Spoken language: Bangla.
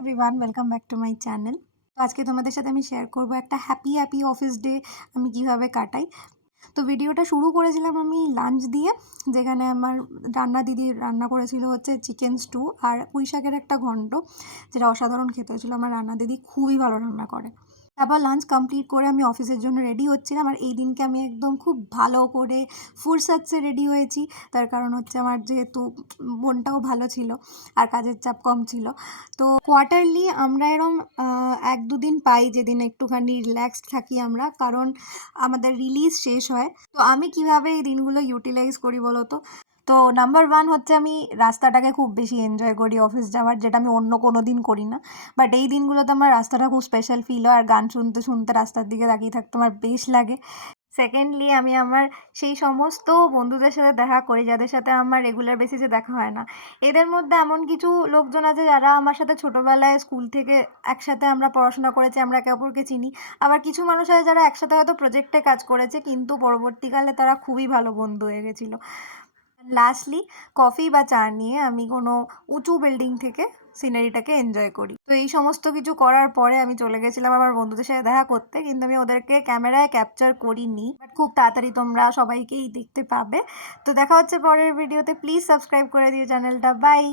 Everyone, welcome back to my channel. তো আজকে তোমাদের সাথে আমি শেয়ার করব একটা হ্যাপি অফিস ডে আমি কিভাবে কাটাই। তো ভিডিওটা শুরু করেছিলাম আমি লাঞ্চ দিয়ে, যেখানে আমার দিদি রান্না করেছিল হচ্ছে চিকেন স্টু আর পুঁই শাকের একটা ঘন্ট, যেটা অসাধারণ খেতে হয়েছিল। আমার রান্না দিদি খুবই ভালো রান্না করে। তারপর লাঞ্চ কমপ্লিট করে আমি অফিসের জন্য রেডি হচ্ছিলাম, আর এই দিনকে আমি একদম খুব ভালো করে ফুরসাতে রেডি হয়েছি। তার কারণ হচ্ছে আমার যেহেতু মনটাও ভালো ছিল আর কাজের চাপ কম ছিল। তো কোয়ার্টারলি আমরা এরম 1-2 দিন পাই যেদিন একটুখানি রিল্যাক্সড থাকি আমরা, কারণ আমাদের রিলিজ শেষ হয়। তো আমি কিভাবে এই দিনগুলো ইউটিলাইজ করি বলো তো? তো নাম্বার 1 হচ্ছে আমি রাস্তাটাকে খুব বেশি এনজয় করি অফিস যাওয়ার, যেটা আমি অন্য কোনো দিন করি না। বাট এই দিনগুলোতে আমার রাস্তাটা খুব স্পেশাল ফিল হয়, আর গান শুনতে শুনতে রাস্তার দিকে তাকিয়ে থাকতে আমার বেশ লাগে। সেকেন্ডলি, আমি আমার সেই সমস্ত বন্ধুদের সাথে দেখা করি যাদের সাথে আমার রেগুলার বেসিসে দেখা হয় না। এদের মধ্যে এমন কিছু লোকজন আছে যারা আমার সাথে ছোটোবেলায় স্কুল থেকে একসাথে আমরা পড়াশোনা করেছি, আমরা একে অপরকে চিনি। আবার কিছু মানুষ আছে যারা একসাথে হয়তো প্রজেক্টে কাজ করেছে, কিন্তু পরবর্তীকালে তারা খুবই ভালো বন্ধু হয়ে গেছিলো। লাস্টলি, কফি বা চা নিয়ে আমি কোনো উঁচু বিল্ডিং থেকে সিনারিটাকে এনজয় করি। তো এই সমস্ত কিছু করার পরে আমি চলে গেছিলাম আমার বন্ধুদের সাথে দেখা করতে, কিন্তু আমি ওদেরকে ক্যামেরায় ক্যাপচার করিনি। বাট খুব তাড়াতাড়ি তোমরা সবাইকেই দেখতে পাবে। তো দেখা হচ্ছে পরের ভিডিওতে। প্লিজ সাবস্ক্রাইব করে দিও চ্যানেলটা। বাই।